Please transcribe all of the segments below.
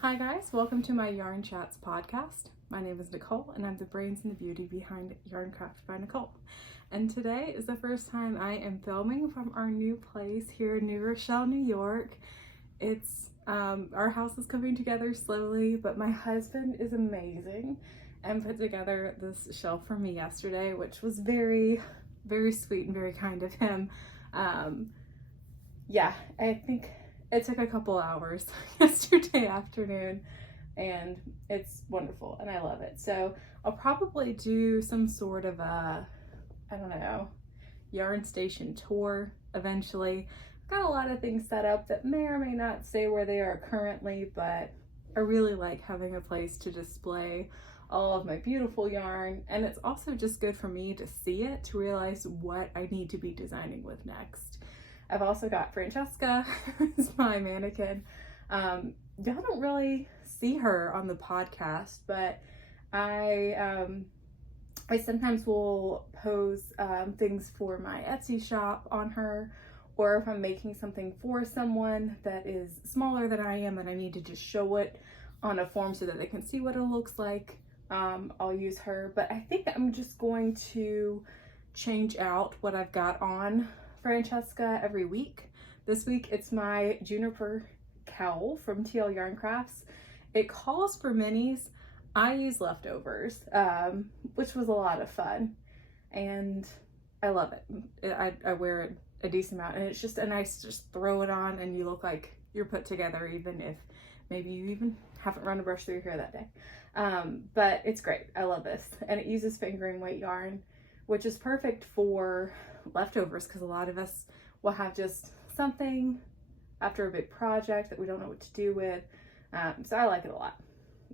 Hi guys, welcome to my Yarn Chats podcast. My name is Nicole and I'm the brains and the beauty behind Yarn Craft by Nicole. And today is the first time I am filming from our new place here in New Rochelle, New York. It's our house is coming together slowly, but my husband is amazing and put together this shelf for me yesterday, which was very, very sweet and very kind of him. Yeah, I think it took a couple hours yesterday afternoon and it's wonderful and I love it. So I'll probably do some sort of a, I don't know, yarn station tour eventually. I've got a lot of things set up that may or may not say where they are currently, but I really like having a place to display all of my beautiful yarn, and it's also just good for me to see it, to realize what I need to be designing with next. I've also got Francesca as my mannequin. Y'all don't really see her on the podcast, but I sometimes will pose things for my Etsy shop on her, or if I'm making something for someone that is smaller than I am and I need to just show it on a form so that they can see what it looks like, I'll use her. But I think I'm just going to change out what I've got on Francesca every week. This week it's my juniper cowl from TL Yarn Crafts. It calls for minis. I use leftovers, which was a lot of fun, and I love it. I wear it a decent amount, and it's just a nice, just throw it on and you look like you're put together, even if maybe you even haven't run a brush through your hair that day. But it's great. I love this, and it uses fingering weight yarn, which is perfect for leftovers because a lot of us will have just something after a big project that we don't know what to do with. So I like it a lot,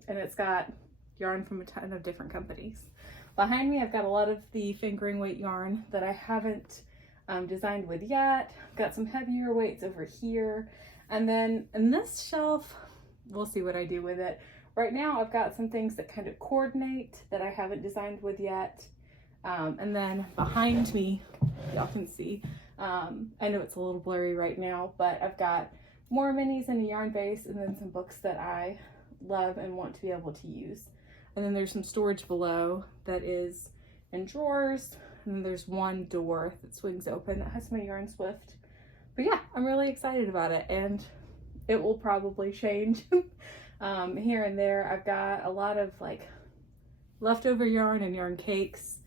and it's got yarn from a ton of different companies. Behind me I've got a lot of the fingering weight yarn that I haven't designed with yet. Got some heavier weights over here, and then in this shelf we'll see what I do with it. Right now I've got some things that kind of coordinate that I haven't designed with yet. And then behind me, y'all can see, I know it's a little blurry right now, but I've got more minis in a yarn base, and then some books that I love and want to be able to use. And then there's some storage below that is in drawers, and then there's one door that swings open that has my yarn swift. But yeah, I'm really excited about it, and it will probably change here and there. I've got a lot of like leftover yarn and yarn cakes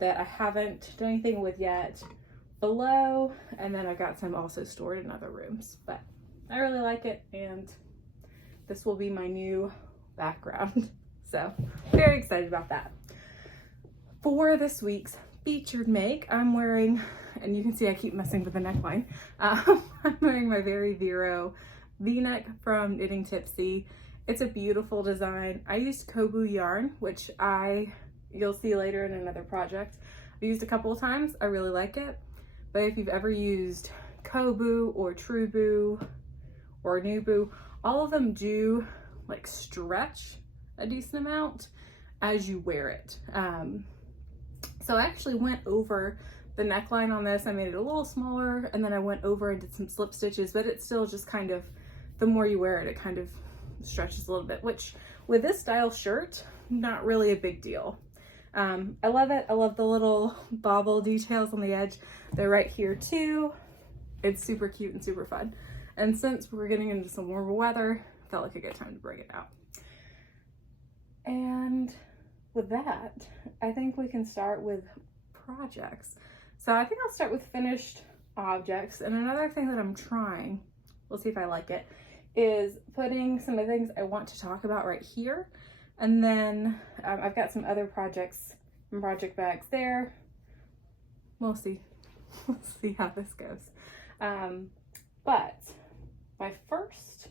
that I haven't done anything with yet below, and then I've got some also stored in other rooms. But I really like it, and this will be my new background. So very excited about that. For this week's featured make, I'm wearing, and you can see I keep messing with the neckline, I'm wearing my very Vero V-neck from Knitting Tipsy. It's a beautiful design. I used Coboo yarn, which you'll see later in another project. I've used a couple of times. I really like it. But if you've ever used Coboo or Truboo or Nuboo, all of them do like stretch a decent amount as you wear it. So I actually went over the neckline on this. I made it a little smaller, and then I went over and did some slip stitches, but it's still just kind of, the more you wear it, it kind of stretches a little bit, which with this style shirt, not really a big deal. I love it. I love the little bobble details on the edge. They're right here too. It's super cute and super fun. And since we're getting into some warmer weather, I felt like a good time to bring it out. And with that, I think we can start with projects. So I think I'll start with finished objects. And another thing that I'm trying, we'll see if I like it, is putting some of the things I want to talk about right here. And then I've got some other projects and project bags there. We'll see. We'll see how this goes. But my first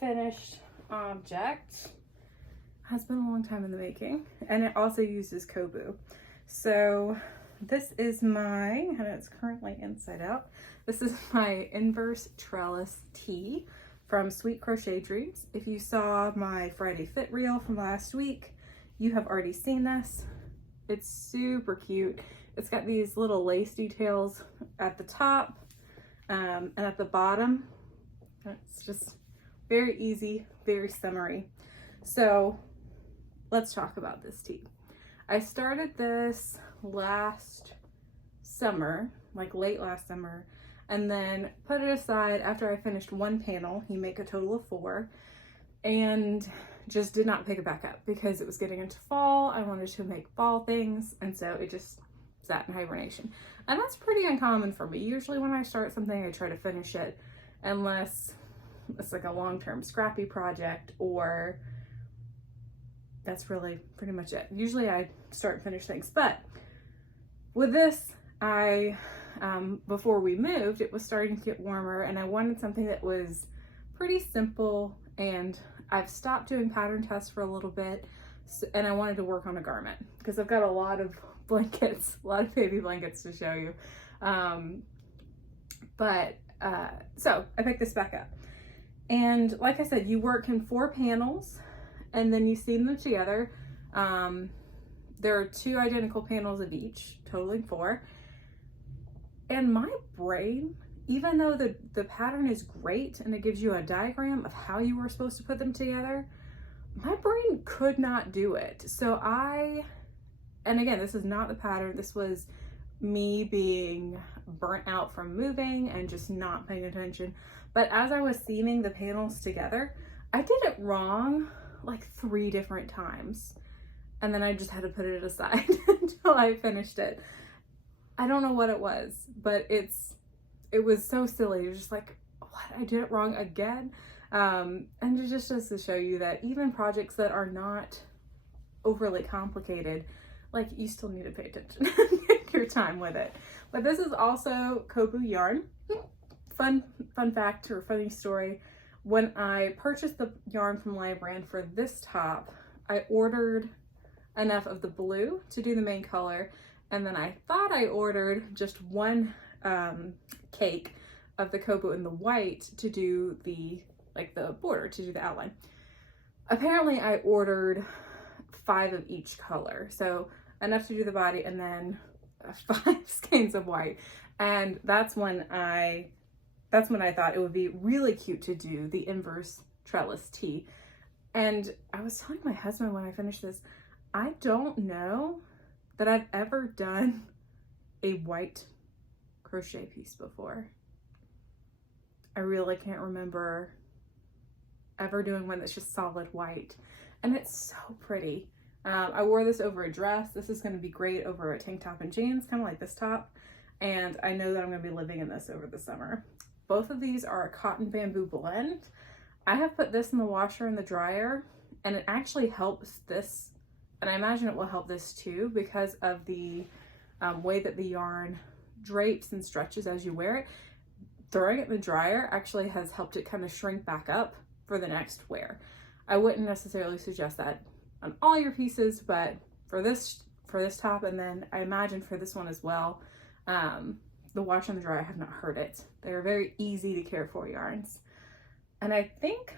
finished object has been a long time in the making, and it also uses Coboo. So this is my, and it's currently inside out, this is my inverse trellis tee from Sweet Crochet Dreams. If you saw my Friday Fit reel from last week, you have already seen this. It's super cute. It's got these little lace details at the top and at the bottom. It's just Very easy, very summery. So let's talk about this tee. I started this last summer, like late last summer, and then put it aside after I finished one panel. You make a total of 4, and just did not pick it back up because it was getting into fall. I wanted to make fall things, and so it just sat in hibernation. And that's pretty uncommon for me. Usually when I start something, I try to finish it, unless it's like a long-term scrappy project, or that's really pretty much it. Usually I start and finish things, but with this, before we moved, it was starting to get warmer, and I wanted something that was pretty simple, and I've stopped doing pattern tests for a little bit, and I wanted to work on a garment because I've got a lot of blankets, a lot of baby blankets to show you. So I picked this back up, and like I said, you work in 4 panels, and then you seam them together. There are 2 identical panels of each, totaling 4. And my brain, even though the pattern is great and it gives you a diagram of how you were supposed to put them together, my brain could not do it. So and again, this is not the pattern. This was me being burnt out from moving and just not paying attention. But as I was seaming the panels together, I did it wrong like 3 different times. And then I just had to put it aside until I finished it. I don't know what it was, but it was so silly. It was just like, what? I did it wrong again. And it just to show you that even projects that are not overly complicated, like, you still need to pay attention and take your time with it. But this is also Coboo yarn. Fun fact or funny story. When I purchased the yarn from Lion Brand for this top, I ordered enough of the blue to do the main color, and then I thought I ordered just 1 cake of the Coboo in the white to do the border, to do the outline. Apparently I ordered 5 of each color, so enough to do the body, and then 5 skeins of white. And that's when I thought it would be really cute to do the inverse trellis tee. And I was telling my husband when I finished this, I don't know that I've ever done a white crochet piece before. I really can't remember ever doing one that's just solid white, and it's so pretty. I wore this over a dress. This is going to be great over a tank top and jeans, kind of like this top, and I know that I'm going to be living in this over the summer. Both of these are a cotton bamboo blend. I have put this in the washer and the dryer, and it actually helps this, and I imagine it will help this too, because of the way that the yarn drapes and stretches as you wear it. Throwing it in the dryer actually has helped it kind of shrink back up for the next wear. I wouldn't necessarily suggest that on all your pieces, but for this top, and then I imagine for this one as well, the wash and the dry, I have not heard it. They're very easy to care for yarns. And I think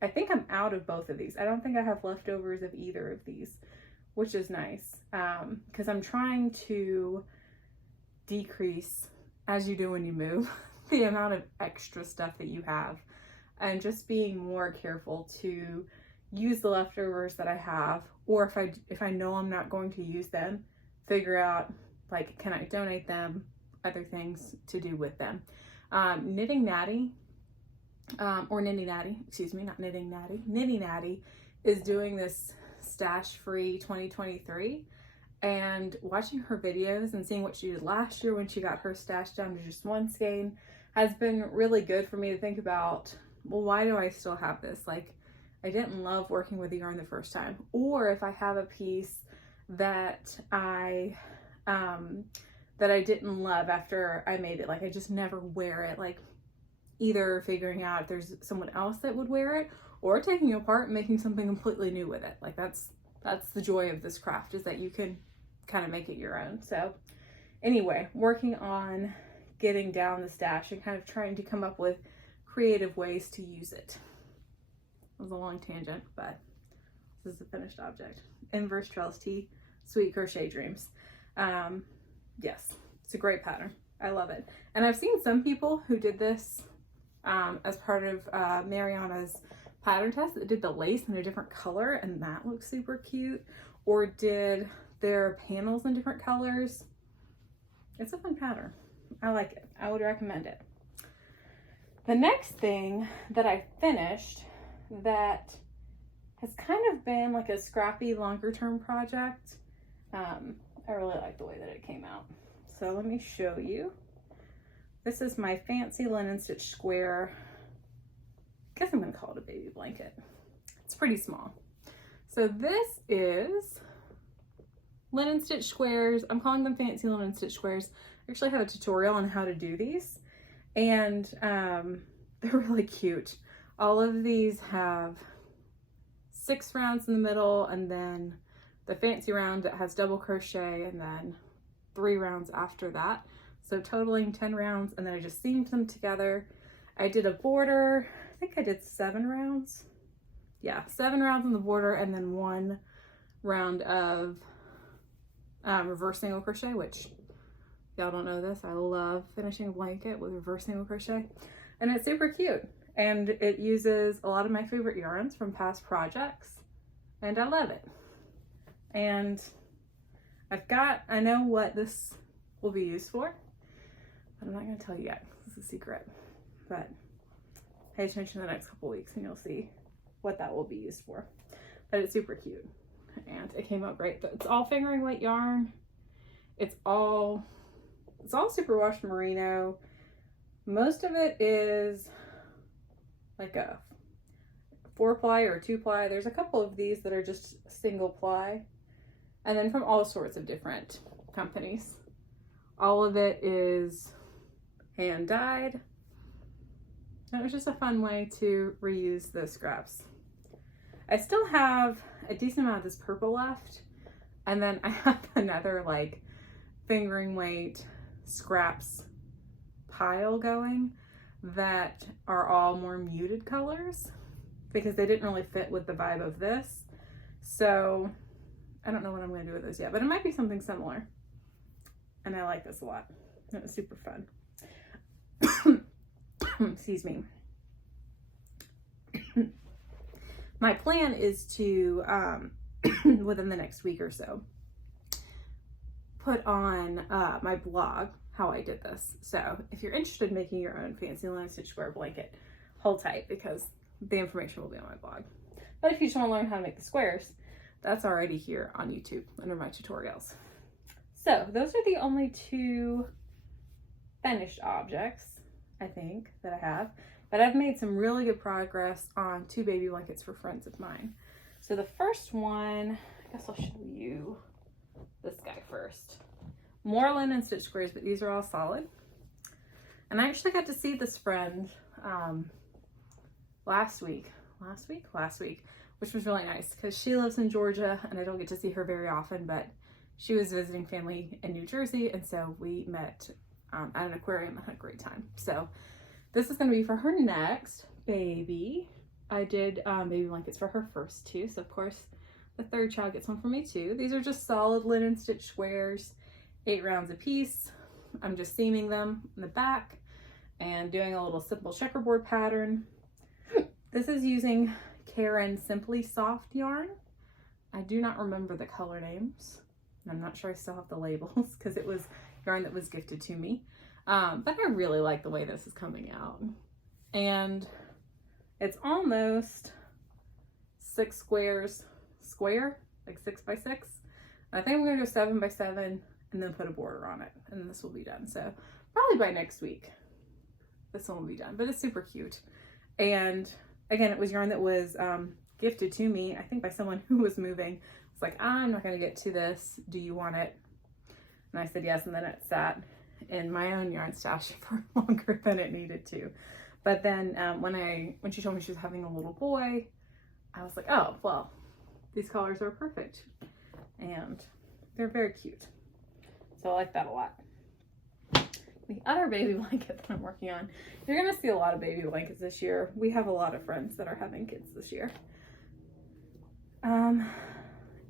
I'm out of both of these. I don't think I have leftovers of either of these, which is nice, because I'm trying to decrease, as you do when you move, the amount of extra stuff that you have, and just being more careful to use the leftovers that I have, or if I know I'm not going to use them, figure out, like, can I donate them, other things to do with them. Knitting Natty, or Nitty Natty, excuse me, not Knitting Natty, Nitty Natty is doing this stash free 2023, and watching her videos and seeing what she did last year when she got her stash down to just 1 skein has been really good for me to think about, well, why do I still have this? Like, I didn't love working with the yarn the first time, or if I have a piece that I didn't love after I made it, like I just never wear it, like either figuring out if there's someone else that would wear it, or taking it apart and making something completely new with it. Like that's the joy of this craft, is that you can kind of make it your own. So anyway, working on getting down the stash and kind of trying to come up with creative ways to use it. It was a long tangent, but this is the finished object. Inverse trellis tee, Sweet Crochet Dreams. Yes, it's a great pattern. I love it. And I've seen some people who did this as part of Mariana's pattern test that did the lace in a different color, and that looks super cute, or did their panels in different colors. It's a fun pattern. I like it. I would recommend it. The next thing that I finished that has kind of been like a scrappy longer term project. I really like the way that it came out. So let me show you. This is my fancy linen stitch square. I guess I'm gonna call it a baby blanket. It's pretty small. So this is linen stitch squares. I'm calling them fancy linen stitch squares. I actually have a tutorial on how to do these, and they're really cute. All of these have 6 rounds in the middle, and then the fancy round that has double crochet, and then 3 rounds after that. So totaling 10 rounds, and then I just seamed them together. I did a border, I think I did 7 rounds. Yeah, 7 rounds in the border, and then 1 round of reverse single crochet, which y'all don't know this, I love finishing a blanket with reverse single crochet, and it's super cute. And it uses a lot of my favorite yarns from past projects, and I love it. And I know what this will be used for, but I'm not gonna tell you yet. This is a secret, but pay attention the next couple weeks and you'll see what that will be used for. But it's super cute, and it came out great. But it's all fingering weight yarn. It's all superwash merino. Most of it is like a 4-ply or 2-ply. There's a couple of these that are just single ply, and then from all sorts of different companies. All of it is hand dyed. And it was just a fun way to reuse the scraps. I still have a decent amount of this purple left, and then I have another like fingering weight scraps pile going that are all more muted colors because they didn't really fit with the vibe of this. So I don't know what I'm going to do with those yet, but it might be something similar. And I like this a lot. It was super fun. Excuse me. My plan is to, within the next week or so, put on my blog how I did this. So if you're interested in making your own fancy linen stitch square blanket, hold tight because the information will be on my blog. But if you just want to learn how to make the squares, that's already here on YouTube under my tutorials. So those are the only 2 finished objects, I think, that I have. But I've made some really good progress on 2 baby blankets for friends of mine. So the first one, I guess I'll show you this guy first. More linen stitch squares, but these are all solid. And I actually got to see this friend last week, which was really nice because she lives in Georgia and I don't get to see her very often, but she was visiting family in New Jersey, and so we met at an aquarium and had a great time. So this is going to be for her next baby. I did baby blankets for her first 2, so of course the 3rd child gets one for me too. These are just solid linen stitch squares, 8 rounds a piece. I'm just seaming them in the back and doing a little simple checkerboard pattern. This is using Caron Simply Soft yarn. I do not remember the color names. I'm not sure I still have the labels because it was yarn that was gifted to me. But I really like the way this is coming out. And it's almost 6 squares square, like 6 by 6. I think I'm gonna go 7 by 7 and then put a border on it, and then this will be done. So probably by next week, this one will be done, but it's super cute. And again, it was yarn that was gifted to me, I think by someone who was moving. It's like, I'm not gonna get to this. Do you want it? And I said yes, and then it sat in my own yarn stash for longer than it needed to. But then when she told me she was having a little boy, I was like, oh, well, these colors are perfect. And they're very cute. So I like that a lot. The other baby blanket that I'm working on, you're gonna see a lot of baby blankets this year. We have a lot of friends that are having kids this year.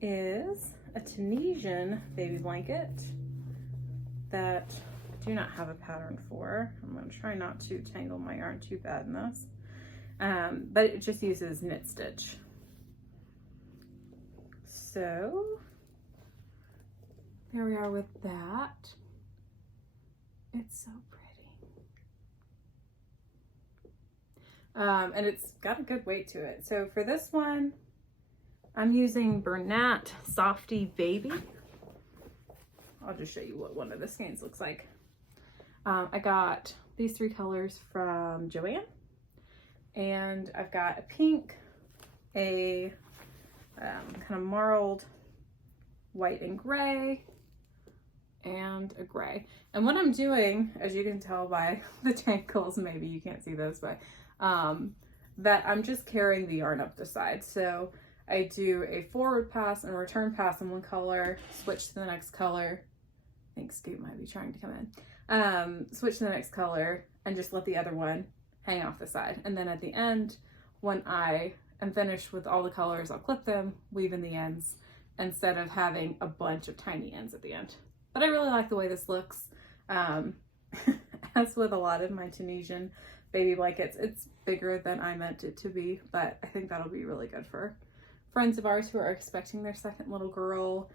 Is a Tunisian baby blanket that do not have a pattern for. I'm going to try not to tangle my yarn too bad in this. But it just uses knit stitch. So there we are with that. It's so pretty. And it's got a good weight to it. So for this one, I'm using Bernat Softee Baby. I'll just show you what one of the skeins looks like. I got these 3 colors from Joann, and I've got a pink, a kind of marled white and gray, and a gray. And what I'm doing, as you can tell by the tangles, maybe you can't see those, but that I'm just carrying the yarn up the side. So I do a forward pass and a return pass in one color, switch to the next color. I think Scoop might be trying to come in. Switch to the next color and just let the other one hang off the side. And then at the end, when I am finished with all the colors, I'll clip them, weave in the ends, instead of having a bunch of tiny ends at the end. But I really like the way this looks. As with a lot of my Tunisian baby blankets, it's bigger than I meant it to be, but I think that'll be really good for friends of ours who are expecting their second little girl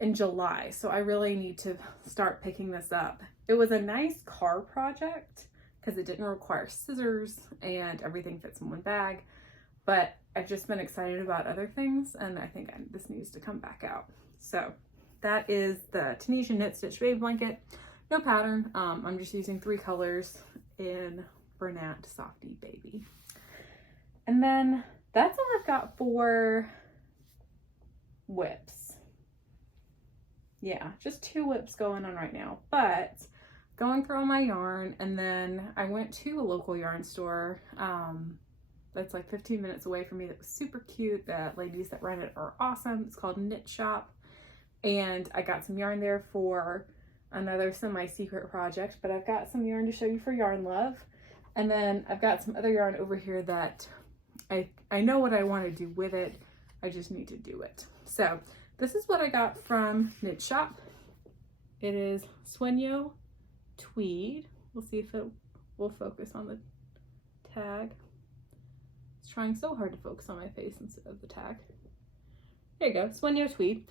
in July. So I really need to start picking this up. It was a nice car project because it didn't require scissors and everything fits in one bag, but I've just been excited about other things, and I think this needs to come back out. So that is the Tunisian knit stitch baby blanket. No pattern. I'm just using 3 colors in Bernat Softee Baby. And then that's all I've got for whips. Yeah, just 2 whips going on right now, but going through all my yarn, and then I went to a local yarn store that's like 15 minutes away from me that was super cute. The ladies that run it are awesome. It's called Knit Shop, and I got some yarn there for another semi-secret project, but I've got some yarn to show you for Yarn Love. And then I've got some other yarn over here that I know what I want to do with it. I just need to do it. So this is what I got from Knit Shop. It is Sueño Tweed. We'll see if it will focus on the tag. It's trying so hard to focus on my face instead of the tag. There you go, Sueño Tweed.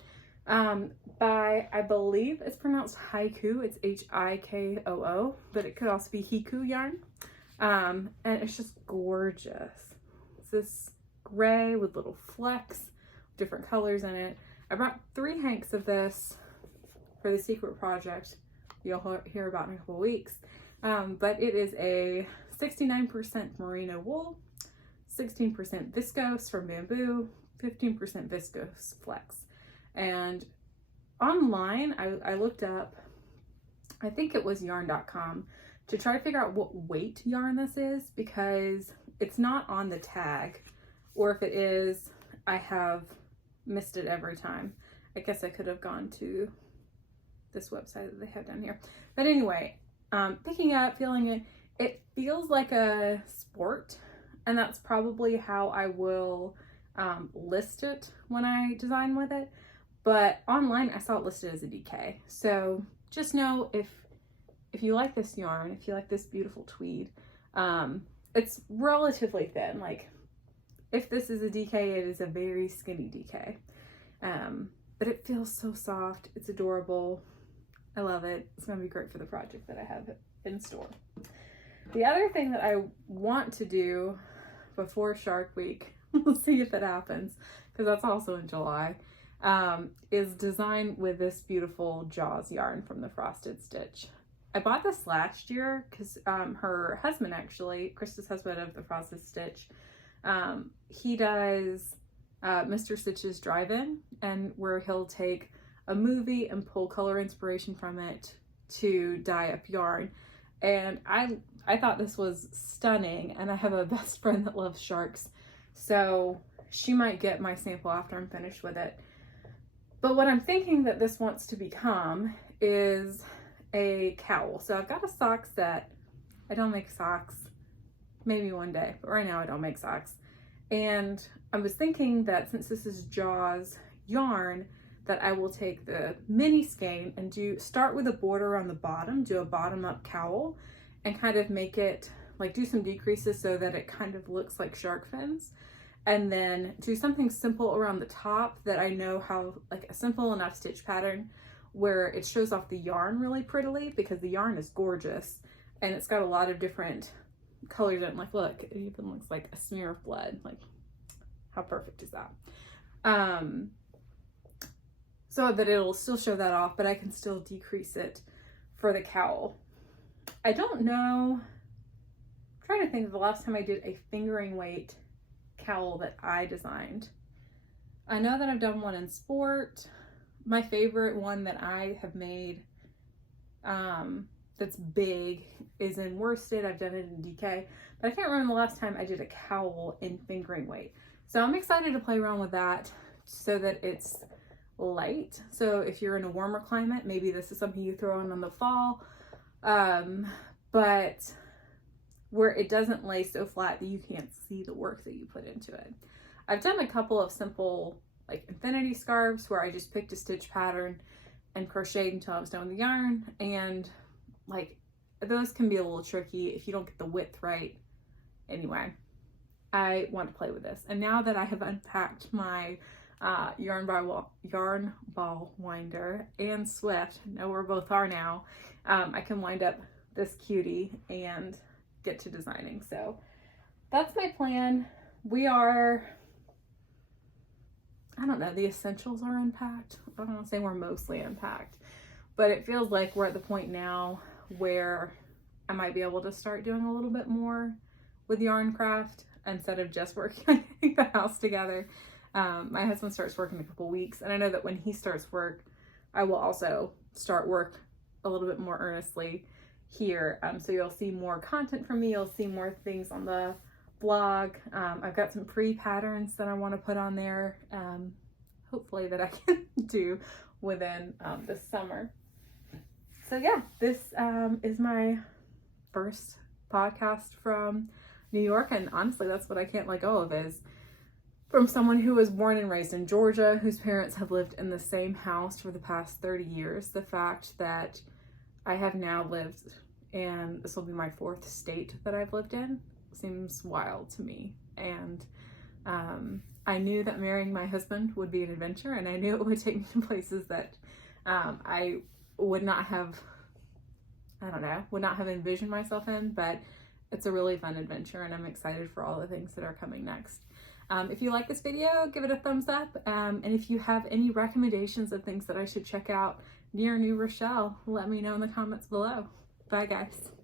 By, I believe it's pronounced Haiku. It's H-I-K-O-O, but it could also be Hiku yarn. And it's just gorgeous. It's this gray with little flecks, different colors in it. I brought 3 hanks of this for the secret project you'll hear about in a couple of weeks. But it is a 69% merino wool, 16% viscose from bamboo, 15% viscose flex. And online, I looked up, I think it was yarn.com, to try to figure out what weight yarn this is, because it's not on the tag, or if it is, I have missed it every time. I guess I could have gone to this website that they have down here. But anyway, picking up, feeling it, it feels like a sport, and that's probably how I will list it when I design with it. But online, I saw it listed as a DK. So just know if you like this yarn, if you like this beautiful tweed, it's relatively thin. Like, if this is a DK, it is a very skinny DK. But it feels so soft. It's adorable. I love it. It's going to be great for the project that I have in store. The other thing that I want to do before Shark Week, we'll see if it happens, because that's also in July, is design with this beautiful Jaws yarn from the Frosted Stitch. I bought this last year because her husband, actually, Krista's husband of the Frosted Stitch, he does Mr. Stitch's Drive-In, and where he'll take a movie and pull color inspiration from it to dye up yarn. And I thought this was stunning, and I have a best friend that loves sharks, so she might get my sample after I'm finished with it. But what I'm thinking that this wants to become is a cowl. So I've got a sock set. I don't make socks, maybe one day, but right now I don't make socks. And I was thinking that since this is Jaws yarn, that I will take the mini skein and start with a border on the bottom, do a bottom up cowl, and kind of make it like do some decreases so that it kind of looks like shark fins, and then do something simple around the top that I know how, like a simple enough stitch pattern where it shows off the yarn really prettily, because the yarn is gorgeous and it's got a lot of different colors in it. Like, look, it even looks like a smear of blood. Like, how perfect is that? So that it'll still show that off, but I can still decrease it for the cowl. I don't know, I'm trying to think of the last time I did a fingering weight cowl that I designed. I know that I've done one in sport. My favorite one that I have made that's big is in worsted. I've done it in DK, but I can't remember the last time I did a cowl in fingering weight. So I'm excited to play around with that so that it's light. So if you're in a warmer climate, maybe this is something you throw in the fall, but where it doesn't lay so flat that you can't see the work that you put into it. I've done a couple of simple like infinity scarves where I just picked a stitch pattern and crocheted until I was done with the yarn, and like those can be a little tricky if you don't get the width right. Anyway, I want to play with this, and now that I have unpacked my yarn ball winder and Swift, I know where both are now, I can wind up this cutie and get to designing. So that's my plan. We are, I don't know, the essentials are unpacked. I don't want to say we're mostly unpacked, but it feels like we're at the point now where I might be able to start doing a little bit more with yarn craft instead of just working on getting the house together. My husband starts work in a couple weeks, and I know that when he starts work, I will also start work a little bit more earnestly here. So you'll see more content from me. You'll see more things on the blog. I've got some pre-patterns that I want to put on there, hopefully that I can do within this summer. So yeah, this is my first podcast from New York, and honestly that's what I can't let go of, is from someone who was born and raised in Georgia, whose parents have lived in the same house for the past 30 years. The fact that I have now lived, and this will be my 4th state that I've lived in, seems wild to me. And I knew that marrying my husband would be an adventure, and I knew it would take me to places that I would not have, would not have envisioned myself in, but it's a really fun adventure, and I'm excited for all the things that are coming next. If you like this video, give it a thumbs up, and if you have any recommendations of things that I should check out near New Rochelle, let me know in the comments below. Bye guys.